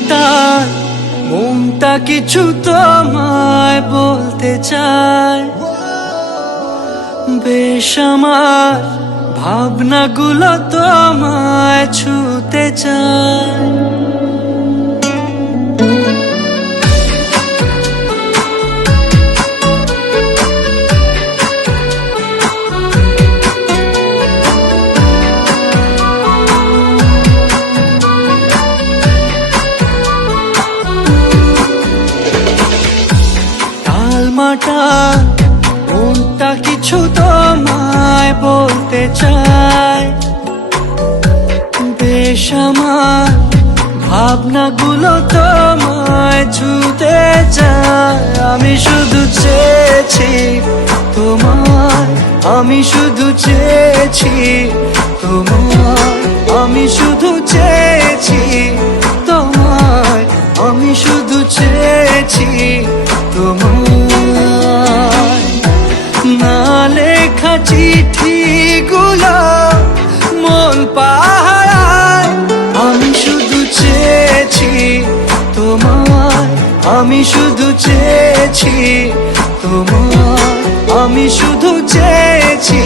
মাটার মনটা কিছু তোমায় বলতে চায়, বেশ আমার ভাবনাগুলো তোমায় ছুতে চায়। মাটার মনটা কিছু তোমায় বলতে চায়, বেশ আমার ভাবনাগুলো তোমায় ছুতে চায়। আমি শুধু চেয়েছি তোমায়, আমি শুধু চেয়েছি তোমায়, আমি শুধু চেয়েছি তোমায়, আমি শুধু চেয়েছি তোমায়। না লেখা চিঠিগুলো মন পাহারায়, আমি শুধু চেয়েছি তোমায়, আমি শুধু চেয়েছি তোমায়, আমি শুধু চেয়েছি